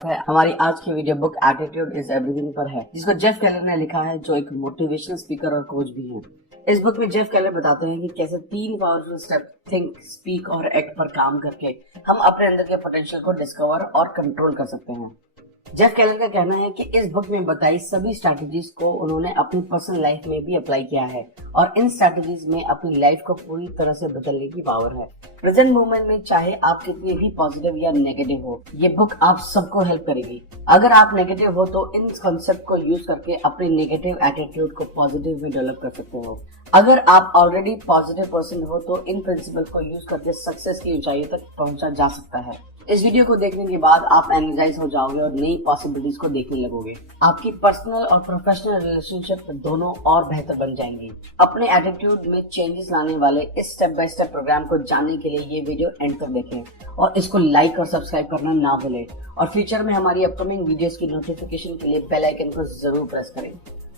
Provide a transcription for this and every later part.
हमारी आज की video book attitude is everything पर है, जिसको जेफ केलर ने लिखा है, जो एक मोटिवेशनल स्पीकर और कोच भी हैं। इस बुक में जेफ केलर बताते हैं कि कैसे 3 पावरफुल स्टेप थिंक, स्पीक और एक्ट पर काम करके हम अपने अंदर के पोटेंशियल को डिस्कवर और कंट्रोल कर सकते हैं। जेफ केलर का कहना है कि इस बुक में बताई सभी स्ट्रैटेजीज को उन्होंने अपनी पर्सनल लाइफ में भी अप्लाई किया है और इन स्ट्रैटेजीज में अपनी लाइफ को पूरी तरह से बदलने की पावर है। प्रेजेंट मोमेंट में चाहे आप कितने भी पॉजिटिव या नेगेटिव हो, ये बुक आप सबको हेल्प करेगी। अगर आप नेगेटिव हो तो इन कॉन्सेप्ट को यूज करके अपने नेगेटिव एटीट्यूड को पॉजिटिव में डेवलप कर सकते हो। अगर आप ऑलरेडी पॉजिटिव पर्सन हो तो इन प्रिंसिपल को यूज करके सक्सेस की ऊंचाई तक पहुंचा जा सकता है। इस वीडियो को देखने के बाद आप एनर्जाइज हो जाओगे और नई पॉसिबिलिटीज को देखने लगोगे। आपकी पर्सनल और प्रोफेशनल रिलेशनशिप दोनों और बेहतर बन जाएंगी। अपने एटीट्यूड में चेंजेस लाने वाले इस स्टेप बाय स्टेप प्रोग्राम को जानने के लिए ये वीडियो एंड तक देखें और इसको लाइक और सब्सक्राइब करना ना भूलें और फ्यूचर में हमारी अपकमिंग वीडियोस की नोटिफिकेशन के लिए बेल आइकन को जरूर प्रेस करें।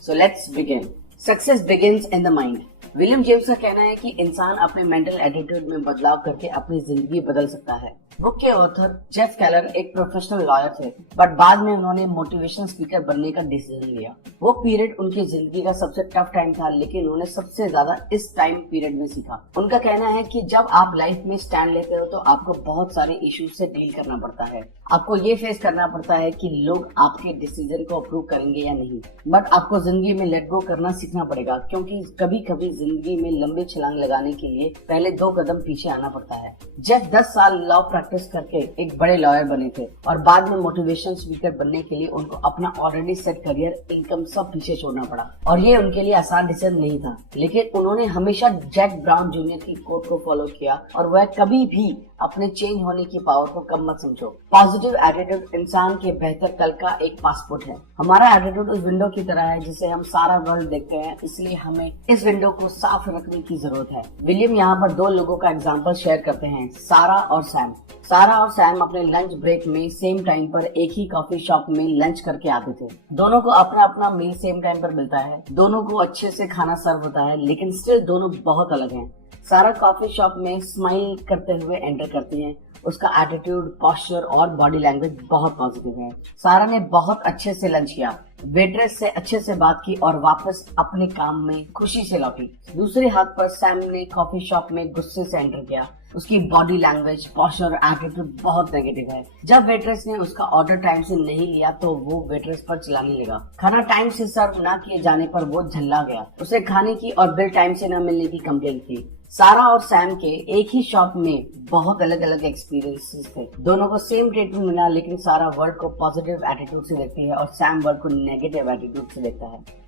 So let's begin. Success begins in the mind. William James का कहना है कि इंसान अपने मेंटल एटीट्यूड में बदलाव करके अपनी जिंदगी बदल सकता है। बुक के ऑथर जेफ केलर एक प्रोफेशनल लॉयर थे, बट बाद में उन्होंने मोटिवेशनल स्पीकर बनने का डिसीजन लिया। वो पीरियड उनकी जिंदगी का सबसे टफ टाइम था, लेकिन उन्होंने सबसे ज्यादा इस टाइम पीरियड में सीखा। उनका कहना है कि जब आप लाइफ में स्टैंड लेते हो तो आपको बहुत सारे इश्यूज से डील करना पड़ता है। आपको ये फेस करना पड़ता है कि लोग आपके डिसीजन को अप्रूव करेंगे या नहीं, बट आपको जिंदगी में लेट गो करना सीखना पड़ेगा, क्योंकि कभी कभी जिंदगी में लंबी छलांग लगाने के लिए पहले 2 कदम पीछे आना पड़ता है। जेफ 10 साल लॉ प्रैक्टिस करके एक बड़े लॉयर बने थे और बाद में मोटिवेशन स्पीकर बनने के लिए उनको अपना ऑलरेडी सेट करियर, इनकम सब पीछे छोड़ना पड़ा और ये उनके लिए आसान डिसीजन नहीं था। लेकिन उन्होंने हमेशा जैक ब्राउन जूनियर की कोट को फॉलो किया और वह कभी भी अपने चेंज होने की पावर को कम मत समझो। पॉजिटिव एटीट्यूड इंसान के बेहतर कल का एक पासपोर्ट है। हमारा एटीट्यूड उस विंडो की तरह है जिसे हम सारा वर्ल्ड देखते हैं, इसलिए हमें इस विंडो को साफ रखने की जरूरत है। विलियम यहाँ पर 2 लोगों का एग्जाम्पल शेयर करते हैं, सारा और सैम। सारा और सैम अपने लंच ब्रेक में सेम टाइम पर एक ही कॉफी शॉप में लंच करके आते थे। दोनों को अपना अपना मील सेम टाइम पर मिलता है, दोनों को अच्छे से खाना सर्व होता है, लेकिन स्टिल दोनों बहुत अलग हैं। सारा कॉफी शॉप में स्माइल करते हुए एंटर करती है। उसका एटीट्यूड, पोस्चर और बॉडी लैंग्वेज बहुत पॉजिटिव है। सारा ने बहुत अच्छे से लंच किया, वेट्रेस से अच्छे से बात की और वापस अपने काम में खुशी से लौटी। दूसरे हाथ पर सैम ने कॉफी शॉप में गुस्से से एंटर किया। उसकी बॉडी लैंग्वेज, पोस्चर और एटीट्यूड बहुत नेगेटिव है। जब वेट्रेस ने उसका ऑर्डर टाइम से नहीं लिया तो वो वेट्रेस पर चिल्लाने लगा। खाना टाइम से सर्व न किए जाने पर वो झल्ला गया। उसे खाने की और बिल टाइम से न मिलने की कंप्लेंट थी। सारा और सैम के एक ही शॉप में बहुत अलग अलग एक्सपीरियंसेस थे। दोनों को सेम ट्रीटमेंट मिला, लेकिन सारा वर्ल्ड को पॉजिटिव एटीट्यूड से देखती है और सैम वर्ल्ड को नेगेटिव एटीट्यूड से देखता है।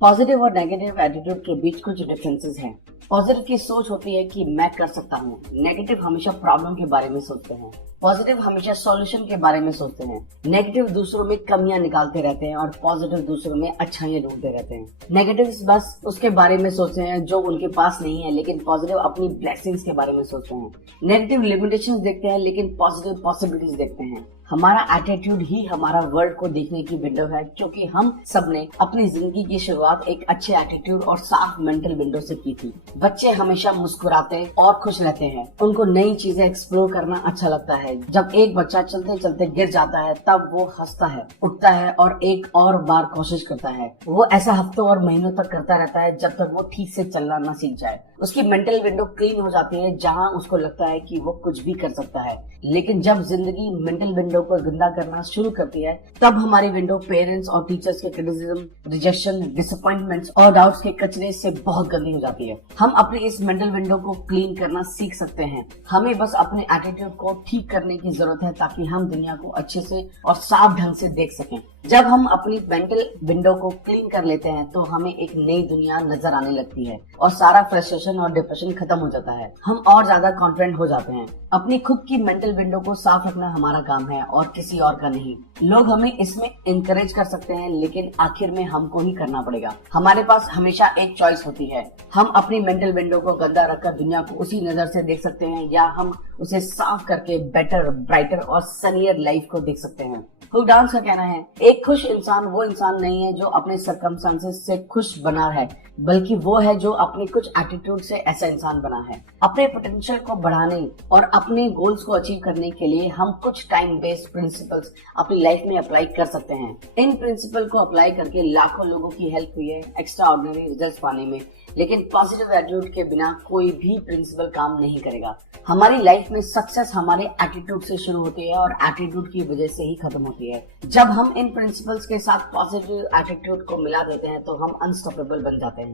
पॉजिटिव और नेगेटिव एटीट्यूड के बीच कुछ डिफरेंसेस हैं। पॉजिटिव की सोच होती है कि मैं कर सकता हूँ। नेगेटिव हमेशा प्रॉब्लम के बारे में सोचते हैं। पॉजिटिव हमेशा सॉल्यूशन के बारे में सोचते हैं। नेगेटिव दूसरों में कमियां निकालते रहते हैं और पॉजिटिव दूसरों में अच्छाइयां ढूंढते रहते हैं। नेगेटिव बस उसके बारे में सोचते हैं जो उनके पास नहीं है, लेकिन पॉजिटिव अपनी ब्लेसिंग्स के बारे में सोचते हैं। नेगेटिव लिमिटेशंस देखते हैं, लेकिन पॉजिटिव पॉसिबिलिटीज देखते हैं। हमारा एटीट्यूड ही हमारा वर्ल्ड को देखने की विंडो है, क्योंकि हम सबने अपनी जिंदगी की शुरुआत एक अच्छे एटीट्यूड और साफ मेंटल विंडो से की थी। बच्चे हमेशा मुस्कुराते और खुश रहते हैं। उनको नई चीजें एक्सप्लोर करना अच्छा लगता है। जब एक बच्चा चलते चलते गिर जाता है तब वो हंसता है, उठता है और एक और बार कोशिश करता है। वो ऐसा हफ्तों और महीनों तक करता रहता है जब तक वो ठीक से चलना न सीख जाए। उसकी मेंटल विंडो क्लीन हो जाती है, जहां उसको लगता है कि वो कुछ भी कर सकता है। लेकिन जब जिंदगी मेंटल विंडो को गंदा करना शुरू करती है, तब हमारी विंडो पेरेंट्स और टीचर्स के क्रिटिसिज्म, रिजेक्शन, डिसअपॉइंटमेंट्स और डाउट्स के कचरे से बहुत गंदी हो जाती है। हम अपनी इस मेंटल विंडो को क्लीन करना सीख सकते हैं। हमें बस अपने एटीट्यूड को ठीक करने की जरूरत है, ताकि हम दुनिया को अच्छे से और साफ ढंग से देख सकें। जब हम अपनी मेंटल विंडो को क्लीन कर लेते हैं तो हमें एक नई दुनिया नजर आने लगती है और सारा फ्रस्ट्रेशन और डिप्रेशन खत्म हो जाता है। हम और ज्यादा कॉन्फिडेंट हो जाते हैं। अपनी खुद की मेंटल विंडो को साफ रखना हमारा काम है और किसी और का नहीं। लोग हमें इसमें इंकरेज कर सकते हैं, लेकिन आखिर में हमको ही करना पड़ेगा। हमारे पास हमेशा एक चॉइस होती है। हम अपनी मेंटल विंडो को गंदा रखकर दुनिया को उसी नजर से देख सकते हैं, या हम उसे साफ करके बेटर, ब्राइटर और सनियर लाइफ को देख सकते हैं। हुक डांस का कहना है, एक खुश इंसान वो इंसान नहीं है जो अपने सर्कमस्टांसेस से खुश बना है, बल्कि वो है जो अपने कुछ एटीट्यूड से ऐसा इंसान बना है। अपने पोटेंशियल को बढ़ाने और अपने गोल्स को अचीव करने के लिए हम कुछ टाइम बेस्ड प्रिंसिपल्स अपनी लाइफ में अप्लाई कर सकते हैं। इन प्रिंसिपल को अप्लाई करके लाखों लोगों की हेल्प हुई है एक्स्ट्रा ऑर्डिनरी रिजल्ट पाने में, लेकिन पॉजिटिव एटीट्यूड के बिना कोई भी प्रिंसिपल काम नहीं करेगा। हमारी लाइफ में सक्सेस हमारे एटीट्यूड से शुरू होती है और एटीट्यूड की वजह से ही खत्म होती है। जब हम इन प्रिंसिपल्स के साथ पॉजिटिव एटीट्यूड को मिला देते हैं तो हम अनस्टॉपेबल बन जाते हैं।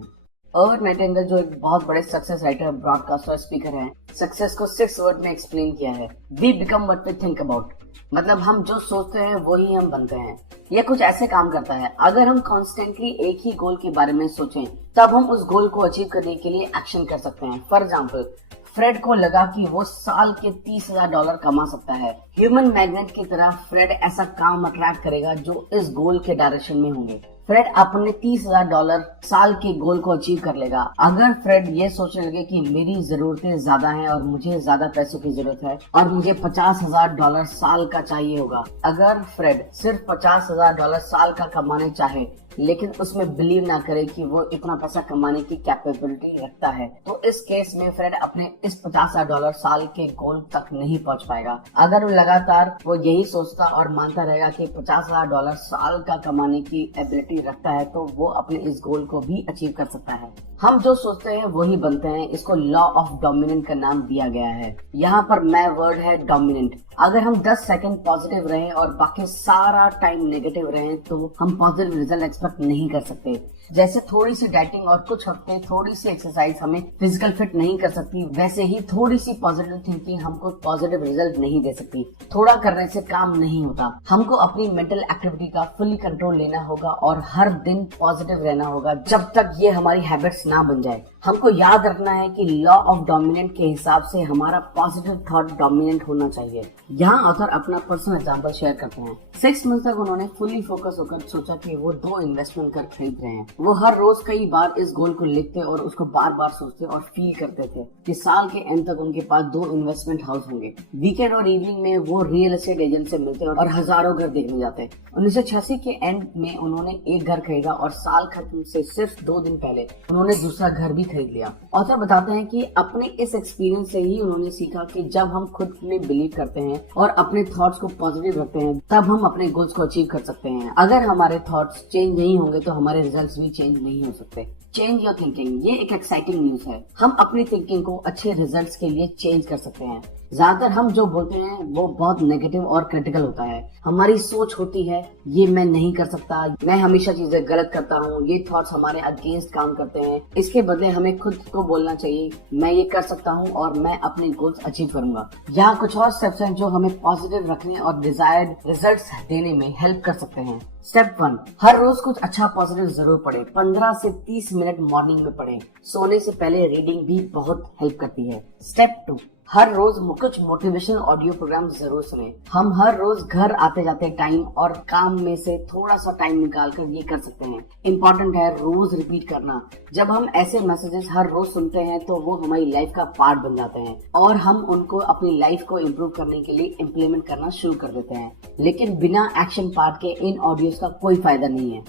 अर्विंग नाइटिंगेल जो एक बहुत बड़े सक्सेस राइटर, ब्रॉडकास्टर और स्पीकर हैं, सक्सेस को 6 वर्ड में एक्सप्लेन किया है। We become what we think about. मतलब हम जो सोचते हैं वही हम बनते हैं। यह कुछ ऐसे काम करता है, अगर हम कॉन्स्टेंटली एक ही गोल के बारे में सोचें तब हम उस गोल को अचीव करने के लिए एक्शन कर सकते हैं। फॉर एग्जाम्पल, फ्रेड को लगा कि वो साल के $30,000 कमा सकता है। ह्यूमन मैग्नेट की तरह फ्रेड ऐसा काम अट्रैक्ट करेगा जो इस गोल के डायरेक्शन में होंगे। फ्रेड अपने $30,000 साल के गोल को अचीव कर लेगा। अगर फ्रेड ये सोचने लगे कि मेरी जरूरतें ज्यादा हैं और मुझे ज्यादा पैसों की जरूरत है और मुझे $50,000 साल का चाहिए होगा, अगर फ्रेड सिर्फ $50,000 साल का कमाने चाहे लेकिन उसमें बिलीव ना करे कि वो इतना पैसा कमाने की कैपेबिलिटी रखता है, तो इस केस में फ्रेड अपने इस $50,000 साल के गोल तक नहीं पहुंच पाएगा। अगर वो लगातार यही सोचता और मानता रहेगा कि $50,000 साल का कमाने की एबिलिटी रखता है तो वो अपने इस गोल को भी अचीव कर सकता है। हम जो सोचते हैं वही बनते हैं। इसको लॉ ऑफ डोमिनेंट का नाम दिया गया है। यहाँ पर मैं वर्ड है डोमिनेंट। अगर हम 10 सेकंड पॉजिटिव रहें और बाकी सारा टाइम नेगेटिव रहें तो हम पॉजिटिव रिजल्ट एक्सपेक्ट नहीं कर सकते। जैसे थोड़ी सी डाइटिंग और कुछ हफ्ते थोड़ी सी एक्सरसाइज हमें फिजिकल फिट नहीं कर सकती, वैसे ही थोड़ी सी पॉजिटिव थिंकिंग हमको पॉजिटिव रिजल्ट नहीं दे सकती। थोड़ा करने से काम नहीं होता। हमको अपनी मेंटल एक्टिविटी का फुली कंट्रोल लेना होगा और हर दिन पॉजिटिव रहना होगा जब तक ये हमारी हैबिट्स ना बन जाए। हमको याद रखना है कि लॉ ऑफ डोमिनेंट के हिसाब से हमारा पॉजिटिव थॉट डोमिनेंट होना चाहिए। यहाँ ऑथर अपना पर्सनल एग्जांपल शेयर करते हैं। 6 मंथ तक उन्होंने फुली फोकस होकर सोचा कि वो 2 इन्वेस्टमेंट कर खरीद रहे हैं। वो हर रोज कई बार इस गोल को लिखते और उसको बार बार सोचते और फील करते थे कि साल के एंड तक उनके पास 2 इन्वेस्टमेंट हाउस होंगे। वीकेंड और इवनिंग में वो रियल एस्टेट एजेंट से मिलते और हजारों घर देखने जाते। 1986 के एंड में उन्होंने एक घर खरीदा और साल खत्म से सिर्फ 2 दिन पहले उन्होंने दूसरा घर भी खरीद लिया। ऑथर बताते हैं कि अपने इस एक्सपीरियंस से ही उन्होंने सीखा कि जब हम खुद में बिलीव करते हैं और अपने थॉट्स को पॉजिटिव रखते हैं तब हम अपने गोल्स को अचीव कर सकते हैं। अगर हमारे थॉट्स चेंज नहीं होंगे तो हमारे रिजल्ट्स भी चेंज नहीं हो सकते। चेंज योर थिंकिंग, ये एक एक्साइटिंग न्यूज है। हम अपनी थिंकिंग को अच्छे रिजल्ट्स के लिए चेंज कर सकते हैं। ज्यादातर हम जो बोलते हैं वो बहुत नेगेटिव और क्रिटिकल होता है। हमारी सोच होती है ये मैं नहीं कर सकता, मैं हमेशा चीजें गलत करता हूँ। ये थॉट्स हमारे अगेंस्ट काम करते हैं। इसके बदले हमें खुद को बोलना चाहिए मैं ये कर सकता हूँ और मैं अपने गोल्स अचीव करूंगा। यहाँ कुछ और स्टेप्स हैं जो हमें पॉजिटिव रखने और डिजायर्ड रिजल्ट्स देने में हेल्प कर सकते हैं। स्टेप 1, हर रोज कुछ अच्छा पॉजिटिव जरूर पढ़े। 15 से 30 मिनट मॉर्निंग में पढ़े। सोने से पहले रीडिंग भी बहुत हेल्प करती है। स्टेप 2, हर रोज कुछ मोटिवेशनल ऑडियो प्रोग्राम जरूर सुने। हम हर रोज घर आते जाते टाइम और काम में से थोड़ा सा टाइम निकाल कर ये कर सकते हैं। इम्पोर्टेंट है रोज रिपीट करना। जब हम ऐसे मैसेजेस हर रोज सुनते हैं तो वो हमारी लाइफ का पार्ट बन जाते हैं और हम उनको अपनी लाइफ को इम्प्रूव करने के लिए इम्प्लीमेंट करना शुरू कर देते हैं। लेकिन बिना एक्शन पार्ट के इन ऑडियोज का कोई फायदा नहीं है।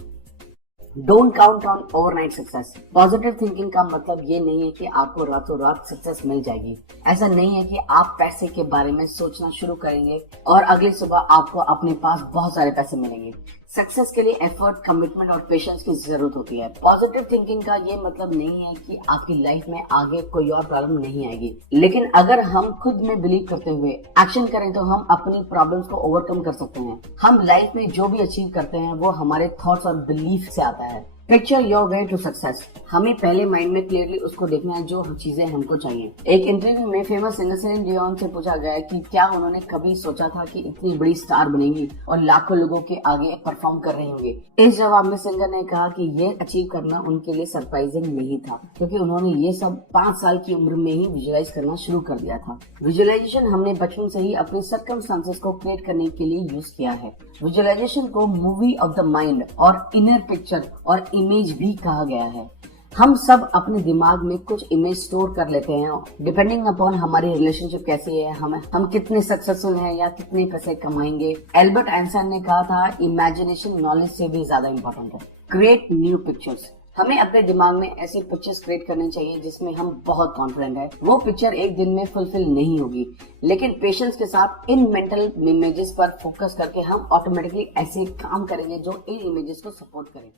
Don't count on overnight success. Positive thinking का मतलब ये नहीं है कि आपको रातों रात सक्सेस मिल जाएगी। ऐसा नहीं है कि आप पैसे के बारे में सोचना शुरू करेंगे और अगली सुबह आपको अपने पास बहुत सारे पैसे मिलेंगे। सक्सेस के लिए एफर्ट, कमिटमेंट और पेशेंस की जरूरत होती है। पॉजिटिव थिंकिंग का ये मतलब नहीं है कि आपकी लाइफ में आगे कोई और प्रॉब्लम नहीं आएगी, लेकिन अगर हम खुद में बिलीव करते हुए एक्शन करें तो हम अपनी प्रॉब्लम्स को ओवरकम कर सकते हैं। हम लाइफ में जो भी अचीव करते हैं वो हमारे थॉट्स और बिलीफ से आता है। Picture your way to success. हमें पहले माइंड में क्लियरली उसको देखना है जो चीजें हमको चाहिए। एक इंटरव्यू में फेमस सिंगर सेलिन डियोन से पूछा गया कि क्या उन्होंने कभी सोचा था कि इतनी बड़ी स्टार बनेंगी और लाखों लोगों के आगे परफॉर्म कर रहे होंगे। इस जवाब में सिंगर ने कहा कि ये अचीव करना उनके लिए सरप्राइजिंग नहीं था, क्योंकि उन्होंने ये सब 5 साल की उम्र में ही विजुअलाइज करना शुरू कर दिया था। विजुअलाइजेशन हमने बचपन से ही अपने सर्कमस्टांसेस को क्रिएट करने के लिए यूज किया है। विजुअलाइजेशन को मूवी ऑफ द माइंड और इनर पिक्चर और इमेज भी कहा गया है। हम सब अपने दिमाग में कुछ इमेज स्टोर कर लेते हैं डिपेंडिंग अपॉन हमारी रिलेशनशिप कैसी है, हम कितने सक्सेसफुल हैं या कितने पैसे कमाएंगे। एल्बर्ट आइंस्टाइन ने कहा था इमेजिनेशन नॉलेज से भी ज्यादा इंपॉर्टेंट है। Create new pictures. हमें अपने दिमाग में ऐसी पिक्चर्स क्रिएट करनी चाहिए जिसमें हम बहुत कॉन्फिडेंट है। वो पिक्चर एक दिन में फुलफिल नहीं होगी, लेकिन पेशेंस के साथ इन मेंटल इमेजेस पर फोकस करके हम ऑटोमेटिकली ऐसे काम करेंगे जो इन इमेजेस को सपोर्ट करें।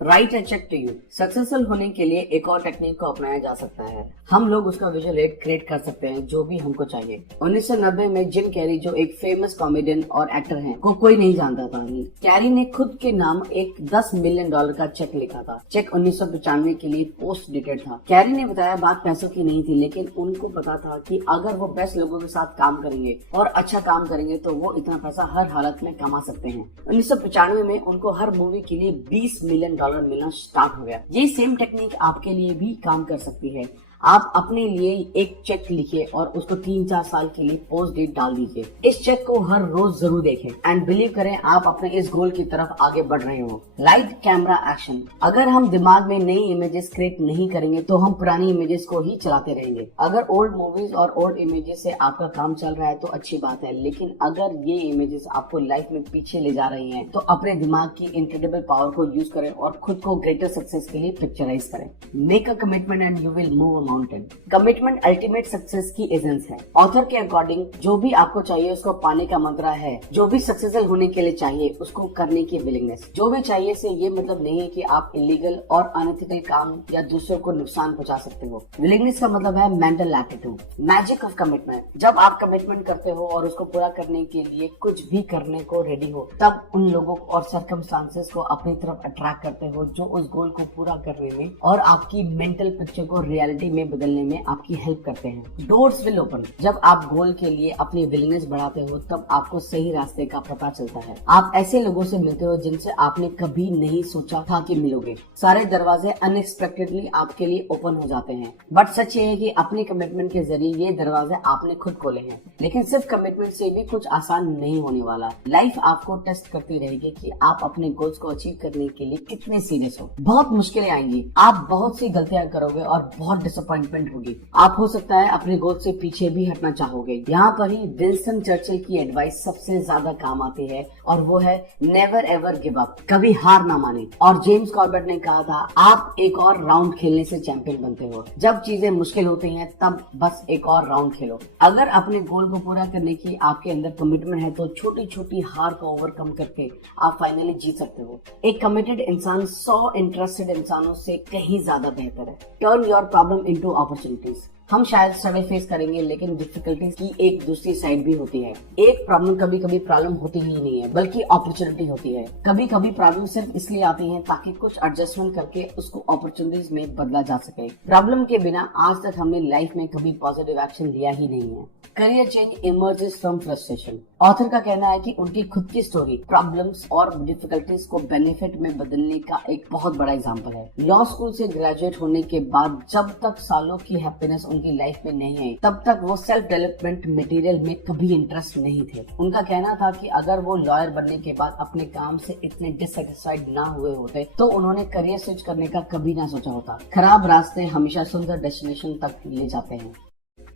Write a cheque to you. Successful होने के लिए एक और टेक्निक को अपनाया जा सकता है। हम लोग उसका विजुअल एड क्रिएट कर सकते हैं जो भी हमको चाहिए। 1990 में जिम कैरी जो एक फेमस कॉमेडियन और एक्टर हैं को कोई नहीं जानता था। कैरी ने खुद के नाम एक $10 मिलियन का चेक लिखा था। चेक 1995 के लिए पोस्ट डेटेड था। कैरी ने बताया बात पैसों की नहीं थी, लेकिन उनको पता था कि अगर वो बेस्ट लोगों के साथ काम करेंगे और अच्छा काम करेंगे तो वो इतना पैसा हर हालत में कमा सकते हैं। 1995 में उनको हर मूवी के लिए $20 मिलियन मिलना स्टार्ट हो गया। ये सेम टेक्निक आपके लिए भी काम कर सकती है। आप अपने लिए एक चेक लिखिए और उसको 3-4 साल के लिए पोस्ट डेट डाल दीजिए। इस चेक को हर रोज जरूर देखें एंड बिलीव करें आप अपने इस गोल की तरफ आगे बढ़ रहे हो। Light camera action. अगर हम दिमाग में नई इमेजेस क्रिएट नहीं करेंगे तो हम पुरानी इमेजेस को ही चलाते रहेंगे। अगर ओल्ड मूवीज और ओल्ड इमेजेस से आपका काम चल रहा है तो अच्छी बात है, लेकिन अगर ये इमेजेस आपको लाइफ में पीछे ले जा रही हैं तो अपने दिमाग की इनक्रेडिबल पावर को यूज करें और खुद को ग्रेटर सक्सेस के लिए पिक्चराइज करें। Make a commitment and you will move mountain. Commitment ultimate success की एसेंस है। ऑथर के अकॉर्डिंग जो भी आपको चाहिए उसको पाने का मंत्र है। जो भी सक्सेसफुल होने के लिए चाहिए उसको करने की विलिंगनेस। जो भी चाहिए से ये मतलब नहीं है कि आप इलीगल और अनएथिकल काम या दूसरों को नुकसान पहुंचा सकते हो। विलिंगनेस का मतलब है mental attitude. Magic of commitment. जब आप कमिटमेंट करते हो और उसको पूरा करने के लिए कुछ भी करने को रेडी हो, तब उन लोगों और सर्कमस्टांसेस को अपनी तरफ अट्रैक्ट करते हो जो उस गोल को पूरा करने में और आपकी मेंटल पिक्चर को रियलिटी में बदलने में आपकी हेल्प करते हैं। Doors will open. जब आप गोल के लिए अपनी विलिंगनेस बढ़ाते हो तब आपको सही रास्ते का पता चलता है। आप ऐसे लोगों से मिलते हो जिनसे आपने कभी नहीं सोचा था कि मिलोगे। सारे दरवाजे अनएक्सपेक्टेडली आपके लिए ओपन हो जाते हैं। बट सच ये है कि अपनी कमिटमेंट के जरिए ये दरवाजे आपने खुद खोले हैं। लेकिन सिर्फ कमिटमेंट से भी कुछ आसान नहीं होने वाला। लाइफ आपको टेस्ट करती रहेगी कि आप अपने गोल्स को अचीव करने के लिए कितने सीरियस हो। बहुत मुश्किलें आएंगी, आप बहुत सी गलतियां करोगे और बहुत डिसअपॉइंटमेंट होगी। आप हो सकता है अपने गोल से पीछे भी हटना चाहोगे। यहाँ पर ही विल्सन चर्चिल की एडवाइस सबसे ज्यादा काम आती है और वो है नेवर एवर गिव अप। कभी हार ना माने। और जेम्स कॉर्बेट ने कहा था आप एक और राउंड खेलने से चैंपियन बनते हो। जब चीजें मुश्किल होती हैं तब बस एक और राउंड खेलो। अगर अपने गोल को पूरा करने की आपके अंदर कमिटमेंट है तो छोटी छोटी हार को ओवरकम करके आप फाइनली जीत सकते हो। एक कमिटेड इंसान 100 इंटरेस्टेड इंसानों से कहीं ज्यादा बेहतर है। Turn your problem into opportunities. हम शायद स्ट्रगल फेस करेंगे, लेकिन डिफिकल्टीज की एक दूसरी साइड भी होती है। एक प्रॉब्लम कभी कभी प्रॉब्लम होती ही नहीं है, बल्कि अपॉर्चुनिटी होती है। कभी कभी प्रॉब्लम सिर्फ इसलिए आती है ताकि कुछ एडजस्टमेंट करके उसको अपॉर्चुनिटीज में बदला जा सके। प्रॉब्लम के बिना आज तक हमने लाइफ में कभी पॉजिटिव एक्शन लिया ही नहीं है। Career change emerges from frustration. Author का कहना है कि उनकी खुद की स्टोरी प्रॉब्लम्स और डिफिकल्टीज को बेनिफिट में बदलने का एक बहुत बड़ा एग्जांपल है। लॉ स्कूल से ग्रेजुएट होने के बाद जब तक सालों की हैप्पीनेस उनकी लाइफ में नहीं आई, तब तक वो सेल्फ डेवलपमेंट मटेरियल में कभी इंटरेस्ट नहीं थे। उनका कहना था कि अगर वो लॉयर बनने के बाद अपने काम से इतने डिससेटिस्फाइड ना हुए होते तो उन्होंने करियर स्विच करने का कभी ना सोचा होता। खराब रास्ते हमेशा सुंदर डेस्टिनेशन तक ले जाते हैं।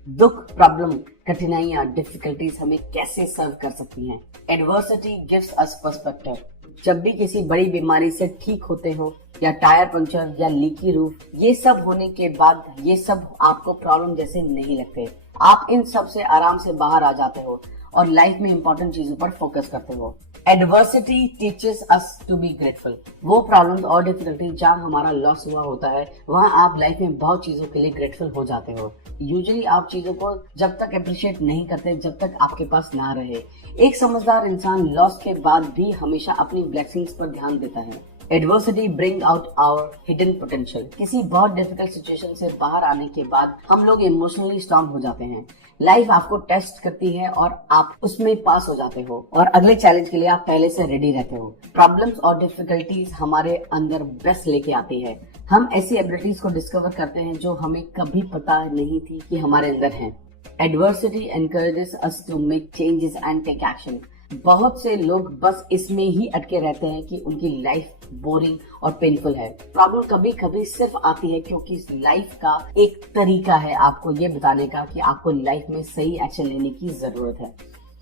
दुख, प्रॉब्लम, कठिनाइयां, डिफिकल्टीज हमें कैसे सर्व कर सकती हैं? Adversity gives us perspective. जब भी किसी बड़ी बीमारी से ठीक होते हो या टायर पंचर या लीकी रूफ, ये सब होने के बाद ये सब आपको प्रॉब्लम जैसे नहीं लगते। आप इन सब से आराम से बाहर आ जाते हो और लाइफ में इंपॉर्टेंट चीजों पर फोकस करते हो। Adversity teaches us to be grateful. वो प्रॉब्लम्स और डिफिकल्टी जहाँ हमारा लॉस हुआ होता है वहाँ आप लाइफ में बहुत चीजों के लिए ग्रेटफुल हो जाते हो। यूजुअली आप चीजों को जब तक अप्रिशिएट नहीं करते जब तक आपके पास ना रहे। एक समझदार इंसान लॉस के बाद भी हमेशा अपनी ब्लेसिंग्स पर ध्यान देता है। Adversity bring out our hidden potential. किसी बहुत डिफिकल्ट सिचुएशन से बाहर आने के बाद हम लोग इमोशनली स्ट्रांग हो जाते हैं। लाइफ आपको टेस्ट करती है और आप उसमें पास हो जाते हो और अगले चैलेंज के लिए आप पहले से रेडी रहते हो। प्रॉब्लम्स और डिफिकल्टीज हमारे अंदर बेस्ट लेके आती है। हम ऐसी एबिलिटीज को डिस्कवर करते हैं जो हमें कभी पता नहीं थी कि हमारे अंदर हैं। Adversity encourages us to make changes and take action. बहुत से लोग बस इसमें ही अटके रहते हैं कि उनकी लाइफ बोरिंग और पेनफुल है। प्रॉब्लम कभी कभी सिर्फ आती है क्योंकि इस लाइफ का एक तरीका है आपको ये बताने का कि आपको लाइफ में सही एक्शन लेने की जरूरत है।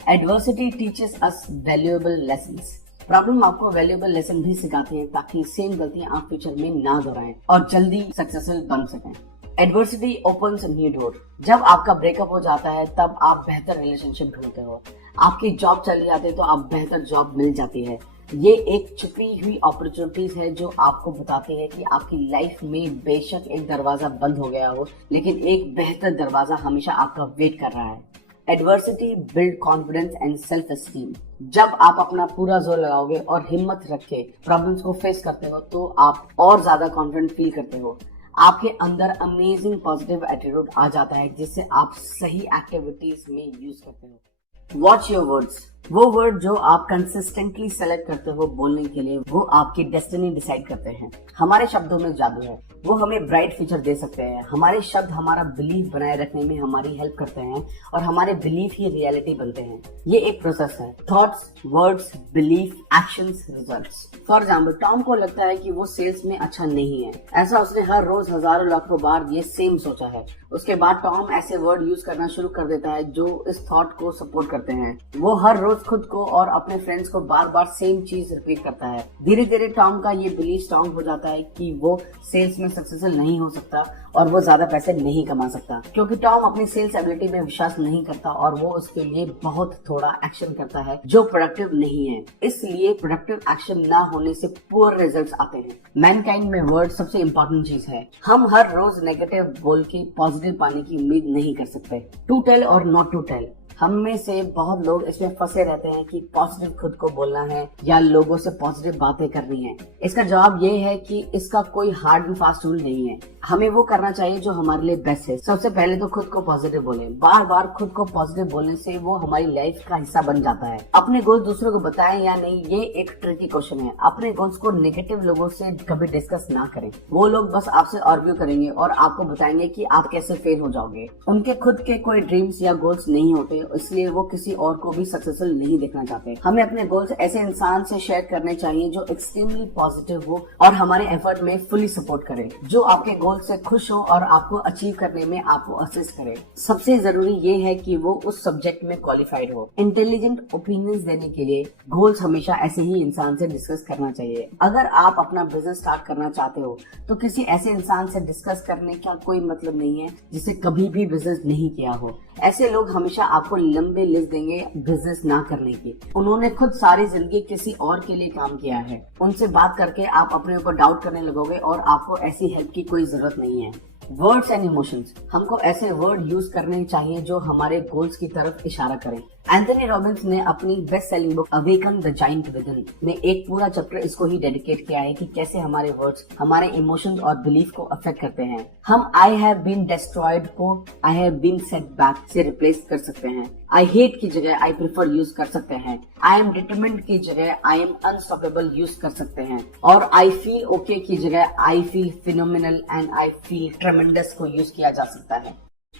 Adversity teaches us valuable lessons. Problem आपको वैल्यूएबल लेसन भी सिखाते हैं ताकि सेम गलतियां आप फ्यूचर में ना दोहराएं और जल्दी सक्सेसफुल बन सकें। Adversity opens new door. जब आपका ब्रेकअप हो जाता है तब आप बेहतर रिलेशनशिप ढूंढते हो। आपकी जॉब चली जाती है तो आप बेहतर जॉब मिल जाती है। ये एक छुपी हुई अपॉर्चुनिटीज है जो आपको बताती है कि आपकी लाइफ में बेशक एक दरवाजा बंद हो गया हो, लेकिन एक बेहतर दरवाजा हमेशा आपका वेट कर रहा है। Adversity build confidence and self esteem. जब आप अपना पूरा जोर लगाओगे और हिम्मत रख के प्रॉब्लम्स को फेस करते हो तो आप और ज्यादा कॉन्फिडेंट फील करते हो। आपके अंदर अमेजिंग पॉजिटिव एटीट्यूड आ जाता है जिससे आप सही एक्टिविटीज में यूज करते हो। Watch your words. वो वर्ड जो आप कंसिस्टेंटली सेलेक्ट करते हो बोलने के लिए, वो आपकी डेस्टिनी डिसाइड करते हैं। हमारे शब्दों में जादू है, वो हमें ब्राइट फ्यूचर दे सकते हैं। हमारे शब्द हमारा बिलीफ बनाए रखने में हमारी हेल्प करते हैं और हमारे बिलीफ ही रियलिटी बनते हैं। ये एक प्रोसेस है। Thoughts, words, belief, actions, results. For example, Tom को लगता है कि वो सेल्स में अच्छा नहीं है। ऐसा उसने हर रोज हजारों लाखों बार ये सेम सोचा है। उसके बाद टॉम ऐसे वर्ड यूज करना शुरू कर देता है जो इस थॉट को सपोर्ट करते हैं। वो हर रोज खुद को और अपने फ्रेंड्स को बार बार सेम चीज रिपीट करता है। धीरे धीरे टॉम का ये बिलीफ स्ट्रॉन्ग हो जाता है कि वो सेल्स में सक्सेसफुल नहीं हो सकता और वो ज्यादा पैसे नहीं कमा सकता, क्योंकि टॉम अपनी सेल्स एबिलिटी में विश्वास नहीं करता और वो उसके लिए बहुत थोड़ा एक्शन करता है जो प्रोडक्टिव नहीं है। इसलिए प्रोडक्टिव एक्शन ना होने से पुअर रिजल्ट्स आते हैं। मैनकाइंड में वर्ड सबसे इम्पोर्टेंट चीज है। हम हर रोज नेगेटिव बोल के पॉजिटिव पाने की उम्मीद नहीं कर सकते। टू टेल और नॉट टू टेल। हम में से बहुत लोग इसमें फंसे रहते हैं कि पॉजिटिव खुद को बोलना है या लोगों से पॉजिटिव बातें करनी है। इसका जवाब ये है कि इसका कोई हार्ड एंड फास्ट रूल नहीं है। हमें वो करना चाहिए जो हमारे लिए बेस्ट है। सबसे पहले तो खुद को पॉजिटिव बोलें। बार बार खुद को पॉजिटिव बोलने से वो हमारी लाइफ का हिस्सा बन जाता है। अपने गोल्स दूसरों को बताएं या नहीं, ये एक ट्रिकी क्वेश्चन है। अपने गोल्स को नेगेटिव लोगों से कभी डिस्कस ना करें। वो लोग बस आपसे आर्ग्यू करेंगे और आपको बताएंगे कि आप कैसे फेल हो जाओगे। उनके खुद के कोई ड्रीम्स या गोल्स नहीं होते, इसलिए वो किसी और को भी सक्सेसफुल नहीं देखना चाहते। हमें अपने गोल्स ऐसे इंसान से शेयर करने चाहिए जो एक्सट्रीमली पॉजिटिव हो और हमारे एफर्ट में फुली सपोर्ट करे, जो आपके गोल से खुश हो और आपको अचीव करने में आपको असिस्ट करे। सबसे जरूरी ये है कि वो उस सब्जेक्ट में क्वालिफाइड हो। इंटेलिजेंट ओपिनियंस देने के लिए गोल्स हमेशा ऐसे ही इंसान से डिस्कस करना चाहिए। अगर आप अपना बिजनेस स्टार्ट करना चाहते हो तो किसी ऐसे इंसान से डिस्कस करने का कोई मतलब नहीं है जिसे कभी भी बिजनेस नहीं किया हो। ऐसे लोग हमेशा आपको लंबे लिस्ट देंगे बिजनेस ना करने की। उन्होंने खुद सारी जिंदगी किसी और के लिए काम किया है। उनसे बात करके आप अपने ऊपर डाउट करने लगोगे और आपको ऐसी हेल्प की कोई जरूरत नहीं है। Words and emotions. हमको ऐसे वर्ड यूज करने चाहिए जो हमारे गोल्स की तरफ इशारा करें। एंथनी रॉबिन्स ने अपनी best selling book awaken the giant within में एक पूरा चैप्टर इसको ही डेडिकेट किया है कि कैसे हमारे वर्ड्स हमारे इमोशंस और बिलीफ को अफेक्ट करते हैं। हम आई हैव बीन डिस्ट्रॉयड को I have been set back से रिप्लेस कर सकते हैं। आई हेट की जगह आई प्रेफर यूज कर सकते हैं। आई एम डिटरमिन्ड की जगह आई एम अनस्टॉपेबल यूज कर सकते हैं। और आई फील ओके की जगह I feel phenomenal and I feel ट्रेमेंडस को यूज किया जा सकता है।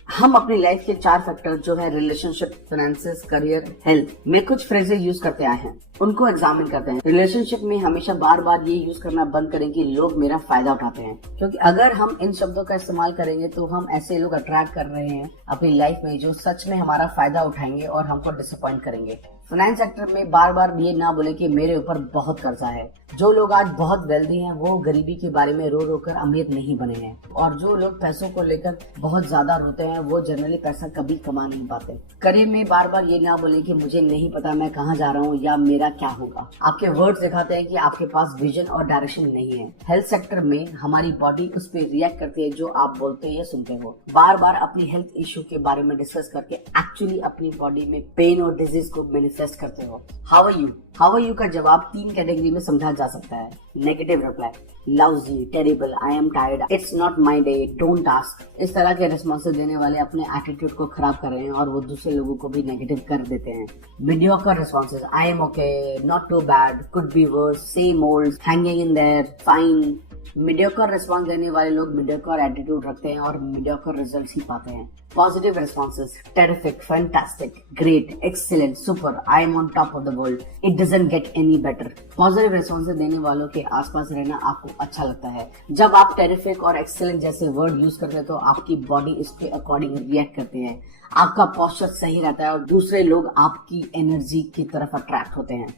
हम अपनी लाइफ के 4 फैक्टर जो है रिलेशनशिप, फाइनेंसेस, करियर, हेल्थ में कुछ फ्रेजेस यूज करते आए हैं, उनको एग्जामिन करते हैं। रिलेशनशिप में हमेशा बार बार ये यूज करना बंद करें कि लोग मेरा फायदा उठाते हैं, क्योंकि अगर हम इन शब्दों का इस्तेमाल करेंगे तो हम ऐसे लोग अट्रैक्ट कर रहे हैं अपनी लाइफ में जो सच में हमारा फायदा उठाएंगे और हमको डिसअपॉइंट करेंगे। फाइनेंस सेक्टर में बार बार ये ना बोले कि मेरे ऊपर बहुत कर्जा है। जो लोग आज बहुत वेल्दी हैं वो गरीबी के बारे में रो रो कर अमीर नहीं बने हैं, और जो लोग पैसों को लेकर बहुत ज्यादा रोते हैं वो जनरली पैसा कभी कमा नहीं पाते। करियर में बार बार ये ना बोले कि मुझे नहीं पता मैं कहाँ जा रहा हूँ या मेरा क्या होगा। आपके वर्ड्स दिखाते हैं कि आपके पास विजन और डायरेक्शन नहीं है। हेल्थ सेक्टर में हमारी बॉडी उस पर रिएक्ट करती है जो आप बोलते या सुनते हो। बार बार अपनी हेल्थ इश्यू के बारे में डिस्कस करके एक्चुअली अपनी बॉडी में पेन और डिजीज को मैनिफेस्ट करते हो। हाउ आर यू का जवाब 3 कैटेगरी में समझा जा सकता है। Negative reply, lousy, terrible, I am tired, it's not my day, don't ask. इस तरह के रिस्पॉन्सेस देने वाले अपने एटीट्यूड को खराब कर रहे हैं और वो दूसरे लोगों को भी नेगेटिव कर देते हैं। Mediocre responses, I am okay, not too bad, could be worse, same old, hanging in there, fine. Mediocre response देने वाले लोग मीडियोकर एटीट्यूड रखते हैं और मीडियोकर रिजल्ट्स ही पाते हैं। Positive responses, terrific, fantastic, great, excellent, super, I am on top of the world, it doesn't get any better. Positive responses देने वालों के आसपास रहना आपको अच्छा लगता है। जब आप टेरिफिक और एक्सीलेंट जैसे वर्ड यूज करते हैं तो आपकी बॉडी इसके अकॉर्डिंग रिएक्ट करती है, आपका पोस्चर सही रहता है और दूसरे लोग आपकी एनर्जी की तरफ अट्रैक्ट होते हैं।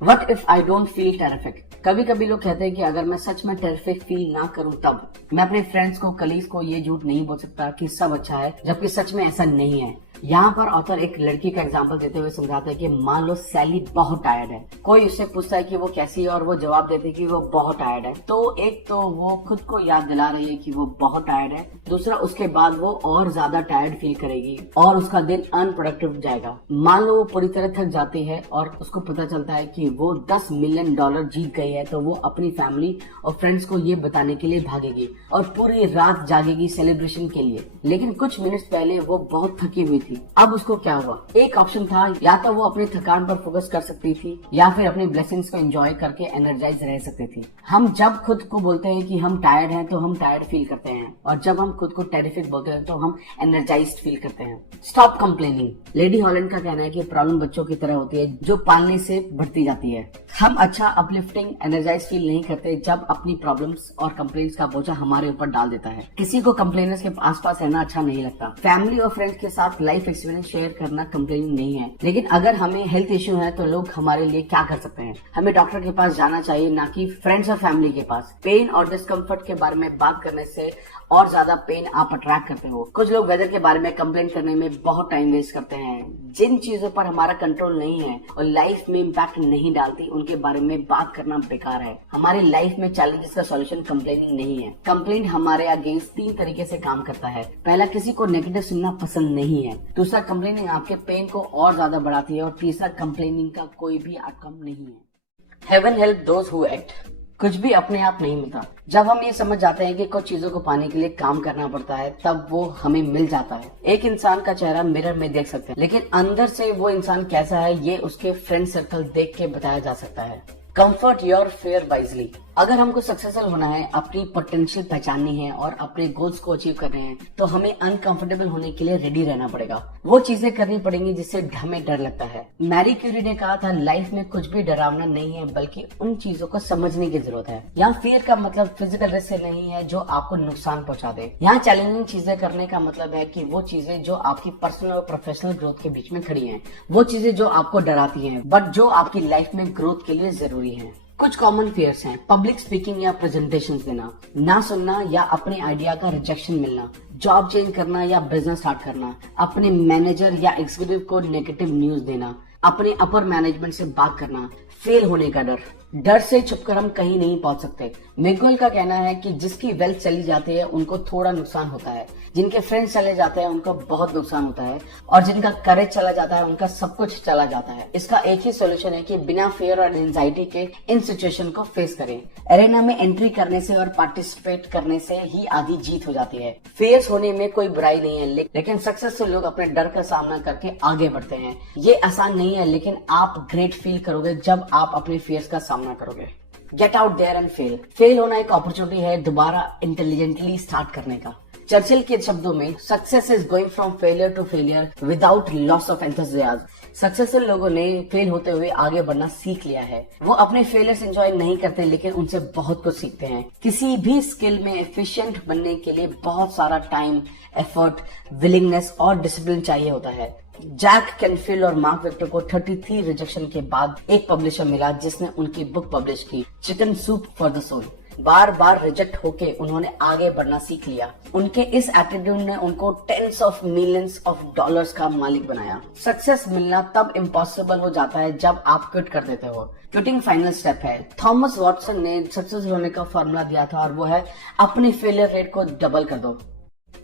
What if I don't feel terrific? कभी कभी लोग कहते हैं कि अगर मैं सच में टेरिफिक फील ना करूं तब मैं अपने फ्रेंड्स को, कलीग्स को ये झूठ नहीं बोल सकता कि सब अच्छा है, जबकि सच में ऐसा नहीं है। यहाँ पर ऑथर एक लड़की का एग्जांपल देते हुए समझाते हैं कि मान लो सैली बहुत टायर्ड है, कोई उससे पूछता है कि वो कैसी है और वो जवाब देती है कि वो बहुत टायर्ड है। तो एक तो वो खुद को याद दिला रही है कि वो बहुत टायर्ड है, दूसरा उसके बाद वो और ज्यादा टायर्ड फील करेगी और उसका दिन अनप्रोडक्टिव जाएगा। मान लो वो पूरी तरह थक जाती है और उसको पता चलता है कि वो $10 मिलियन जीत गई है, तो वो अपनी फैमिली और फ्रेंड्स को ये बताने के लिए भागेगी और पूरी रात जागेगी सेलिब्रेशन के लिए। लेकिन कुछ मिनट पहले वो बहुत थकी हुई थी। अब उसको क्या हुआ? एक ऑप्शन था, या तो वो अपनी थकान पर फोकस कर सकती थी या फिर अपनी ब्लेसिंग्स को एंजॉय करके एनर्जाइज रह सकती थी। हम जब खुद को बोलते हैं कि हम टायर्ड हैं तो हम टायर्ड फील करते हैं, और जब हम खुद को टेरिफिक बोलते हैं तो हम एनर्जाइज्ड फील करते हैं। Stop complaining. लेडी हॉलैंड का कहना है कि प्रॉब्लम बच्चों की तरह होती है जो पालने से बढ़ती जाती है। हम अच्छा अपलिफ्टिंग एनर्जाइज फील नहीं करते जब अपनी प्रॉब्लम्स और कंप्लेंट्स का बोझा हमारे ऊपर डाल देता है। किसी को कंप्लेनर्स के आसपास रहना अच्छा नहीं लगता। फैमिली और फ्रेंड्स के साथ लाइफ एक्सपीरियंस शेयर करना कंप्लेनिंग नहीं है, लेकिन अगर हमें हेल्थ इश्यू है तो लोग हमारे लिए क्या कर सकते हैं? हमें डॉक्टर के पास जाना चाहिए, ना कि फ्रेंड्स और फैमिली के पास। पेन और डिस्कम्फर्ट के बारे में बात करने से और ज्यादा पेन आप अट्रैक्ट करते हो। कुछ लोग वेदर के बारे में कंप्लेन करने में बहुत टाइम वेस्ट करते हैं। जिन चीजों पर हमारा कंट्रोल नहीं है और लाइफ में इम्पैक्ट नहीं डालती, उनके बारे में बात करना बेकार है। हमारी लाइफ में चैलेंजेस का सॉल्यूशन कंप्लेनिंग नहीं है। कंप्लेंट हमारे अगेंस्ट 3 तरीके से काम करता है। पहला, किसी को नेगेटिव सुनना पसंद नहीं है। दूसरा, कंप्लेनिंग आपके पेन को और ज्यादा बढ़ाती है। और तीसरा, कंप्लेनिंग का कोई भी आउटकम नहीं है। Heaven help those who act. कुछ भी अपने आप नहीं मिलता। जब हम ये समझ जाते हैं कि कुछ चीजों को पाने के लिए काम करना पड़ता है, तब वो हमें मिल जाता है। एक इंसान का चेहरा मिरर में देख सकते हैं, लेकिन अंदर से वो इंसान कैसा है ये उसके फ्रेंड सर्कल देख के बताया जा सकता है। Comfort your fair wisely. अगर हमको सक्सेसफुल होना है, अपनी पोटेंशियल पहचाननी है और अपने गोल्स को अचीव करने हैं, तो हमें अनकंफर्टेबल होने के लिए रेडी रहना पड़ेगा। वो चीजें करनी पड़ेंगी जिससे हमें डर लगता है। मैरी क्यूरी ने कहा था, लाइफ में कुछ भी डरावना नहीं है, बल्कि उन चीजों को समझने की जरूरत है। यहाँ फियर का मतलब फिजिकल रिस्क से नहीं है जो आपको नुकसान पहुंचा दे। यहाँ चैलेंजिंग चीजें करने का मतलब है कि वो चीजें जो आपकी पर्सनल और प्रोफेशनल ग्रोथ के बीच में खड़ी हैं, वो चीजें जो आपको डराती हैं बट जो आपकी लाइफ में ग्रोथ के लिए जरूरी है। कुछ कॉमन फियर्स हैं: पब्लिक स्पीकिंग या प्रेजेंटेशन देना, ना सुनना या अपने आइडिया का रिजेक्शन मिलना, जॉब चेंज करना या बिजनेस स्टार्ट करना, अपने मैनेजर या एग्जीक्यूटिव को नेगेटिव न्यूज देना, अपने अपर मैनेजमेंट से बात करना, फेल होने का डर। डर से छुपकर हम कहीं नहीं पहुंच सकते। मैकगुएल का कहना है कि जिसकी वेल्थ चली जाती है उनको थोड़ा नुकसान होता है, जिनके फ्रेंड्स चले जाते हैं उनको बहुत नुकसान होता है, और जिनका करेज चला जाता है उनका सब कुछ चला जाता है। इसका एक ही सोल्यूशन है कि बिना फियर और एंजाइटी के इन सिचुएशन को फेस करें। एरेना में एंट्री करने से और पार्टिसिपेट करने से ही आधी जीत हो जाती है। फेयर्स होने में कोई बुराई नहीं है, लेकिन सक्सेसफुल लोग अपने डर का सामना करके आगे बढ़ते हैं। ये आसान नहीं है, लेकिन आप ग्रेट फील करोगे जब आप अपने फियर्स का सामना करोगे। Get out there and fail. Fail होना एक अपॉर्चुनिटी है दोबारा इंटेलिजेंटली स्टार्ट करने का। चर्चिल के शब्दों में, success is going from failure to failure without loss of enthusiasm. Successful लोगों ने फेल होते हुए आगे बढ़ना सीख लिया है। वो अपने फेलियर्स एंजॉय नहीं करते, लेकिन उनसे बहुत कुछ सीखते हैं। किसी भी स्किल में एफिशिएंट बनने के लिए बहुत सारा टाइम, एफर्ट, विलिंगनेस और डिसिप्लिन चाहिए होता है। जैक कैनफील्ड और मार्क विक्टर को 33 रिजेक्शन के बाद एक पब्लिशर मिला जिसने उनकी बुक पब्लिश की, chicken soup for the soul. बार बार रिजेक्ट होके उन्होंने आगे बढ़ना सीख लिया। उनके इस एटीट्यूड ने उनको tens of millions of dollars का मालिक बनाया। सक्सेस मिलना तब इम्पॉसिबल हो जाता है जब आप क्विट कर देते हो। क्विटिंग फाइनल स्टेप है। थॉमस वॉटसन ने सक्सेस होने का फॉर्मूला दिया था और वो है, अपने फेलियर रेट को डबल कर दो।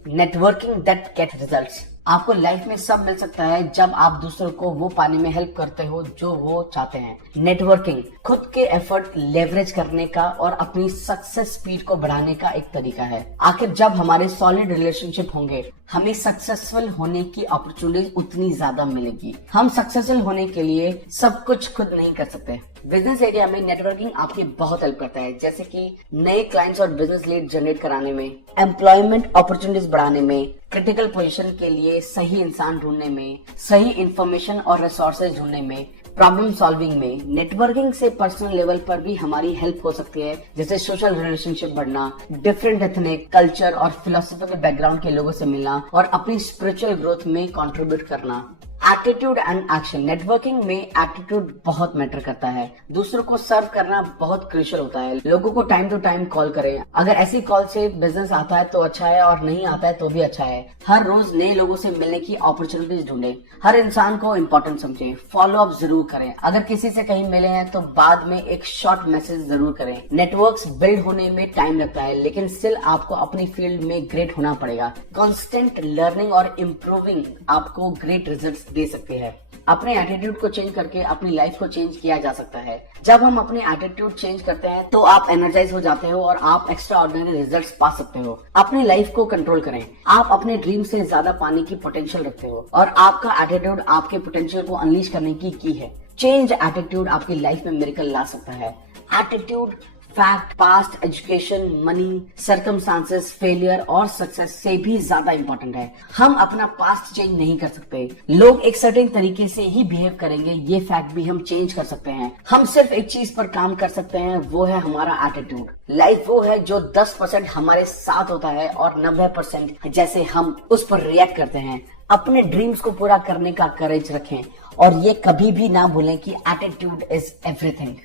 Networking that get results. आपको लाइफ में सब मिल सकता है जब आप दूसरों को वो पाने में हेल्प करते हो जो वो चाहते हैं। नेटवर्किंग खुद के एफर्ट लेवरेज करने का और अपनी सक्सेस स्पीड को बढ़ाने का एक तरीका है। आखिर जब हमारे सॉलिड रिलेशनशिप होंगे, हमें सक्सेसफुल होने की अपॉर्चुनिटी उतनी ज्यादा मिलेगी। हम सक्सेसफुल होने के लिए सब कुछ खुद नहीं कर सकते। बिजनेस एरिया में नेटवर्किंग आपकी बहुत हेल्प करता है, जैसे कि नए क्लाइंट्स और बिजनेस लीड जनरेट कराने में, एम्प्लॉयमेंट अपॉर्चुनिटीज बढ़ाने में, क्रिटिकल पोजीशन के लिए सही इंसान ढूंढने में, सही इंफॉर्मेशन और रिसोर्सेज ढूंढने में, प्रॉब्लम सॉल्विंग में। नेटवर्किंग से पर्सनल लेवल पर भी हमारी हेल्प हो सकती है, जैसे सोशल रिलेशनशिप बढ़ना, डिफरेंट एथनिक, कल्चर और फिलोसफिकल बैकग्राउंड के लोगों से मिलना और अपनी स्पिरिचुअल ग्रोथ में कंट्रीब्यूट करना। Attitude and action. नेटवर्किंग में एटीट्यूड बहुत मैटर करता है। दूसरों को सर्व करना बहुत क्रूशियल होता है। लोगों को टाइम टू टाइम कॉल करें। अगर ऐसी कॉल से बिजनेस आता है तो अच्छा है, और नहीं आता है तो भी अच्छा है। हर रोज नए लोगों से मिलने की अपॉर्चुनिटीज ढूंढें। हर इंसान को इम्पोर्टेंट समझें। फॉलो अप जरूर करें। अगर किसी से कहीं मिले हैं तो बाद में एक शॉर्ट मैसेज जरूर करें। नेटवर्क्स बिल्ड होने में टाइम लगता है, लेकिन स्टिल आपको अपनी फील्ड में ग्रेट होना पड़ेगा। कॉन्स्टेंट लर्निंग और इम्प्रूविंग आपको ग्रेट रिजल्ट दे सकते हैं। अपने एटीट्यूड को चेंज करके अपनी लाइफ को चेंज किया जा सकता है। जब हम अपने एटीट्यूड चेंज करते हैं तो आप एनर्जाइज हो जाते हो और आप एक्स्ट्रा ऑर्डिनरी रिजल्ट्स पा सकते हो। अपनी लाइफ को कंट्रोल करें। आप अपने ड्रीम से ज्यादा पाने की पोटेंशियल रखते हो और आपका एटीट्यूड आपके पोटेंशियल को अनलीश करने की है। चेंज एटीट्यूड आपकी लाइफ में मिरेकल ला सकता है। Attitude, fact, past, education, money, circumstances, failure और सक्सेस से भी ज्यादा इंपॉर्टेंट है। हम अपना पास्ट चेंज नहीं कर सकते। लोग एक सर्टेन तरीके से ही बिहेव करेंगे, ये फैक्ट भी हम चेंज कर सकते हैं। हम सिर्फ एक चीज पर काम कर सकते हैं, वो है हमारा एटीट्यूड। लाइफ वो है जो 10% हमारे साथ होता है और 90% जैसे हम उस पर रिएक्ट करते हैं। अपने ड्रीम्स को पूरा करने का करेज रखें और ये कभी भी ना भूलें कि attitude is everything.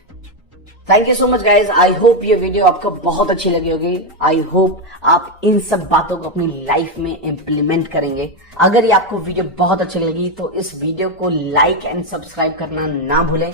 Thank you so much guys. I hope ये वीडियो आपको बहुत अच्छी लगी होगी। आई होप आप इन सब बातों को अपनी लाइफ में इम्प्लीमेंट करेंगे। अगर ये आपको वीडियो बहुत अच्छी लगी तो इस वीडियो को लाइक एंड सब्सक्राइब करना ना भूलें।